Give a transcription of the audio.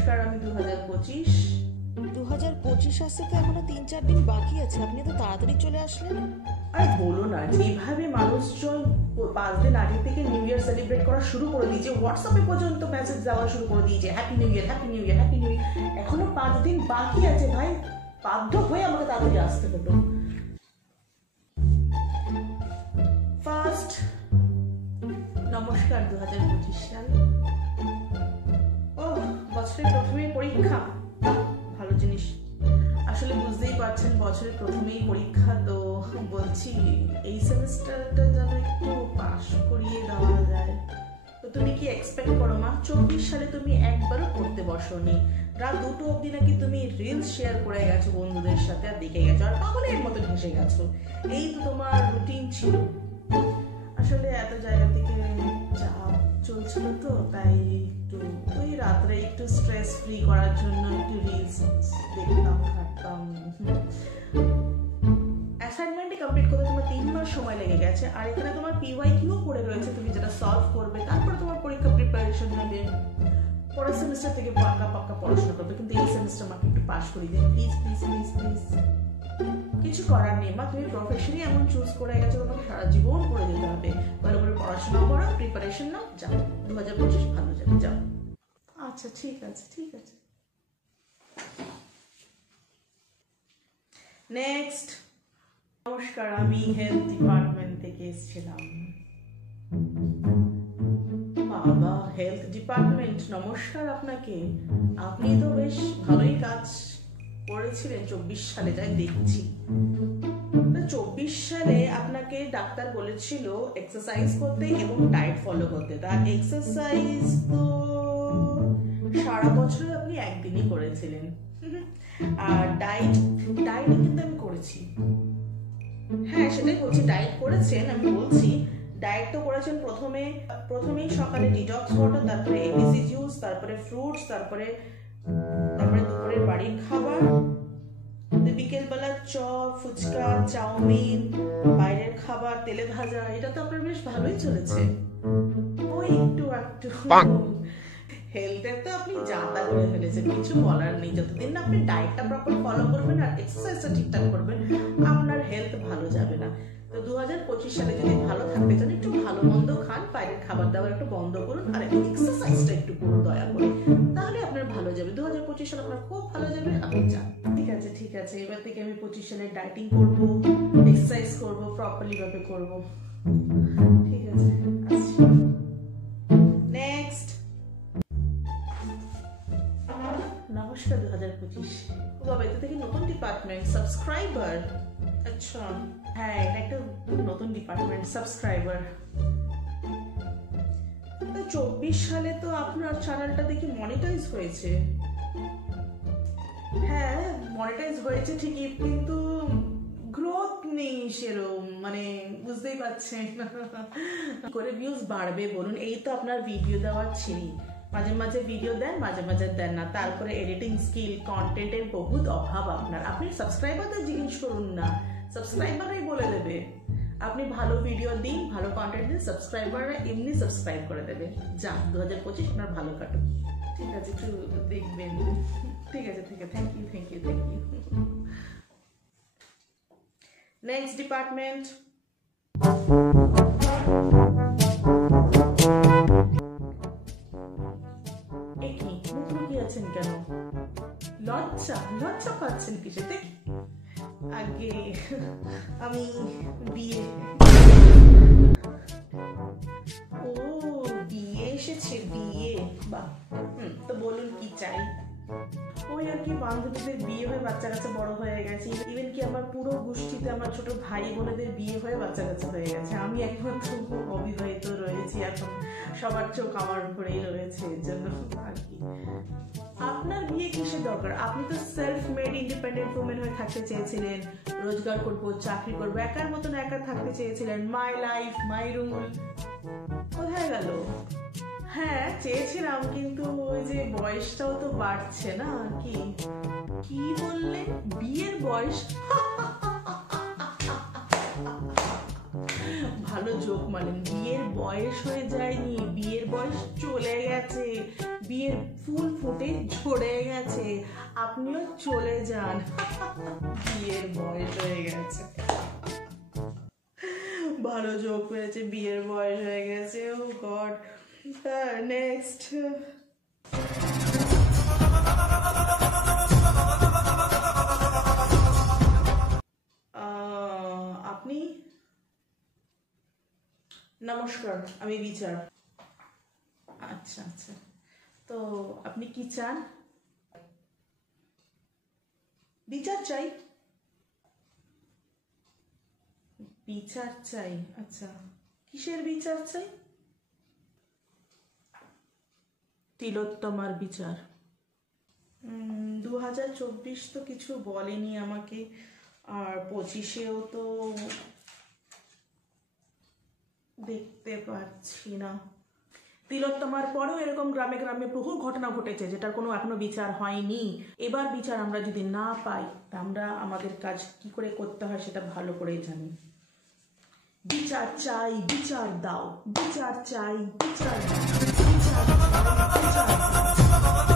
নমস্কার, আমি 2025। 2025 আসতে তো এখনো 3-4 দিন বাকি আছে, আপনি তো তাড়াতাড়ি চলে আসলেন। আর বলো না, যেভাবে মানুষজন 5 দিন আগে থেকে নিউ ইয়ার সেলিব্রেট করা শুরু করে দিয়েছে, হোয়াটসঅ্যাপে পর্যন্ত মেসেজ দেওয়া শুরু করে দিয়েছে, happy new year, happy new year, happy new year. এখনো 5 দিন বাকি আছে ভাই, বাধ্য হয়ে আমাকে তাড়াতাড়ি আসতে হলো। ফার্স্ট নমস্কার, 2025 সাল। ও, বছরের প্রথমেই পরীক্ষা, ভালো জিনিস। আসলে বুঝতেই পারছেন, বছরের প্রথমেই পরীক্ষা, তো বলছি এই সেমিস্টারটা যেন একটু পাস করিয়ে দেওয়া যায়। তো তুমি কি এক্সপেক্ট করো মা? 24 সালে তুমি একবারও পড়তে বসোনি, রাত 2টো অবধি নাকি তুমি রিলস শেয়ার করে গেছো বন্ধুদের সাথে, আর দেখে গেছো আর পাগলের মতো ভেসে গেছো। এই তো তোমার রুটিন ছিল। আসলে এত জায়গা থেকে চাপ চলছিল, তো তাই একটু ওই রাত্রে একটু স্ট্রেস ফ্রি করার জন্য একটু রিলস দেখতাম, ঘাটতাম। অ্যাসাইনমেন্টে কমপ্লিট করতে তোমার 3 মাস সময় লেগে গেছে, আর এখানে তোমার পিওয়াইকিউ পড়ে রয়েছে, তুমি যেটা সলভ করবে, তারপরে তোমার পরীক্ষা প্রিপারেশন নেবে। পরের সেমিস্টার থেকে পাক্কা পড়াশোনা করবে, কিন্তু এই সেমিস্টার আমাকে একটু পাস করিয়ে দেন প্লিজ প্লিজ প্লিজ প্লিজ। কিছু করার নেই মা, তুমি প্রফেশনই এমন চুজ করে গেছো, তোমাকে সারা জীবন পড়ে যেতে হবে। ভালো করে পড়াশোনা করো, প্রিপারেশন নাও, যাও 2025 ভালো যাবে, যাও। আচ্ছা ঠিক আছে, ঠিক আছে। নেক্সট। নমস্কার, আমি হেলথ ডিপার্টমেন্ট থেকে এসেছিলাম। বাবা, হেলথ ডিপার্টমেন্ট, নমস্কার আপনাকে। আপনি তো বেশ ভালোই কাজ করেছিলেন 24 সালে, যাই দেখছি। 24 সালে আপনাকে ডাক্তার বলেছিল এক্সারসাইজ করতে এবং ডায়েট ফলো করতে। তা এক্সারসাইজ তো সারা বছর আপনি একদিনই করেছিলেন, আর ডায়েট কিন্তু আমি করেছি। হ্যাঁ, সেটাই বলছি, ডায়েট করেছেন। আমি বলছি ডায়েট তো করেছেন। প্রথমেই সকালে ডিটক্স ওয়াটার, তারপরে এবিসি জুস, তারপরে ফ্রুটস, তারপরে দুপুরের বাড়ির খাবার, বিকেলবেলা চপ, ফুচকা, চাউমিন, বাইরের খাবার, তেলে ভাজা। এটা তো আপনার বেশ ভালোই চলেছে। ওই একটু হেলথের তো আপনি যাতা করে ফেলেছেন, কিছু বলার নেই। যতদিন না আপনি ডায়েটটা প্রপার ফলো করবেন আর এক্সারসাইজটা ঠিকঠাক করবেন, আপনার হেলথ ভালো যাবে না। তো 2025 সালে যদি ভালো থাকতে চান, একটু ভালো মন্দ খান, বাইরের খাবার দাবার একটু বন্ধ করুন, আর এক্সারসাইজটা একটু করুন দয়া করে, তাহলে আপনার ভালো যাবে। 2025 সাল আপনার খুব ভালো যাবে, আপনি যান। ঠিক আছে, ঠিক আছে। এবার থেকে আমি 25 সালে ডায়েটিং করবো, এক্সারসাইজ করবো, প্রপারলি ভাবে করবো। ঠিক আছে, আসছি। নেক্সট। নমস্কার, 2025। বাবা, এটা থেকে নতুন ডিপার্টমেন্ট, সাবস্ক্রাইবার। আচ্ছা, হ্যাঁ, এটা একটা নতুন ডিপার্টমেন্ট, সাবস্ক্রাইবার। 24 সালে তো আপনার চ্যানেলটা দেখি মনিটাইজ হয়েছে। হ্যাঁ, মনিটাইজ হয়েছে ঠিকই, কিন্তু গ্রোথ নেই সেরকম, মানে বুঝতেই পারছেন। করে ভিউজ বাড়বে বলুন? এই তো আপনার ভিডিও দেওয়ার ছিরি, মাঝে মাঝে ভিডিও দেন, মাঝে মাঝে দেন না, তারপরে এডিটিং স্কিল, কন্টেন্টের বহুত অভাব আপনার। আপনি সাবস্ক্রাইবারদের জিজ্ঞেস করুন না, সাবস্ক্রাইবাররাই বলে দেবে। আপনি ভালো ভিডিও দিন, ভালো কন্টেন্ট দিন, সাবস্ক্রাইবাররা এমনি সাবস্ক্রাইব করে দেবে। যান, 2025 আপনার ভালো কাটুক। ঠিক আছে, একটু দেখবেন। ঠিক আছে, ঠিক আছে, thank you, thank you, thank you. Next department. একই মুখ লুকিয়ে আছেন কেন? লজ্জা পাচ্ছেন কিসে? দেখি আগে আমি বিয়ে। ও, বিয়ে এসেছে, বিয়ে, বাহ। তো বলুন কি চাই? ওই আর কি, বান্ধবীদের বিয়ে হয়ে বাচ্চা কাচ্চা বড় হয়ে গেছে। ইভেন কি আমার পুরো গোষ্ঠীতে আমার ছোট ভাই বোনেদের বিয়ে হয়ে বাচ্চা কাচ্চা হয়ে গেছে। আমি একমাত্র অবিবাহিত রয়েছি এখন, সবার চোখ আমার উপরেই রয়েছে, এর জন্য আর কি। আপনার বিয়ে কিসের দরকার? আপনি তো সেলফ মেড ইন্ডিপেন্ডেন্ট ওমেন হয়ে থাকতে চেয়েছিলেন, রোজগার করবো, চাকরি করবো, একার মতন একা থাকতে চেয়েছিলেন, মাই লাইফ মাই রুল। কোথায় গেল? হ্যাঁ, চেয়েছিলাম, কিন্তু ওই যে বয়সটাও তো বাড়ছে না। কি বললেন? বিয়ের বয়স? ভালো জোক মানেন। বিয়ের বয়স হয়ে যায়নি, বিয়ের বয়স চলে গেছে। বিয়ের ফুল ফুটে ঝরে গেছে, আপনিও চলে যান। বিয়ের বয়স হয়ে গেছে। ভালো যোগ পেয়েছে, বিয়ের বয়স হয়ে গেছে। ও গড। নেক্সট। আপনি? নমস্কার, আমি বিচার। আচ্ছা আচ্ছা, তো আপনি কি চান? বিচার চাই। বিচার চাই, আচ্ছা। কিসের বিচার চাই? তিলোত্তমার বিচার। 2024 তো কিছু বলেনি আমাকে, আর 25-এও তো দেখতে পাচ্ছি না। তিলোত্তমার পরেও এরকম গ্রামে গ্রামে বহু ঘটনা ঘটেছে যেটার কোনো এখনো বিচার হয়নি। এবার বিচার আমরা যদি না পাই, আমরা আমাদের কাজ কি করে করতে হয় সেটা ভালো করেই জানি। বিচার চাই, বিচার দাও, বিচার চাই, বিচার দাও, বিচার দাও, বিচার দাও।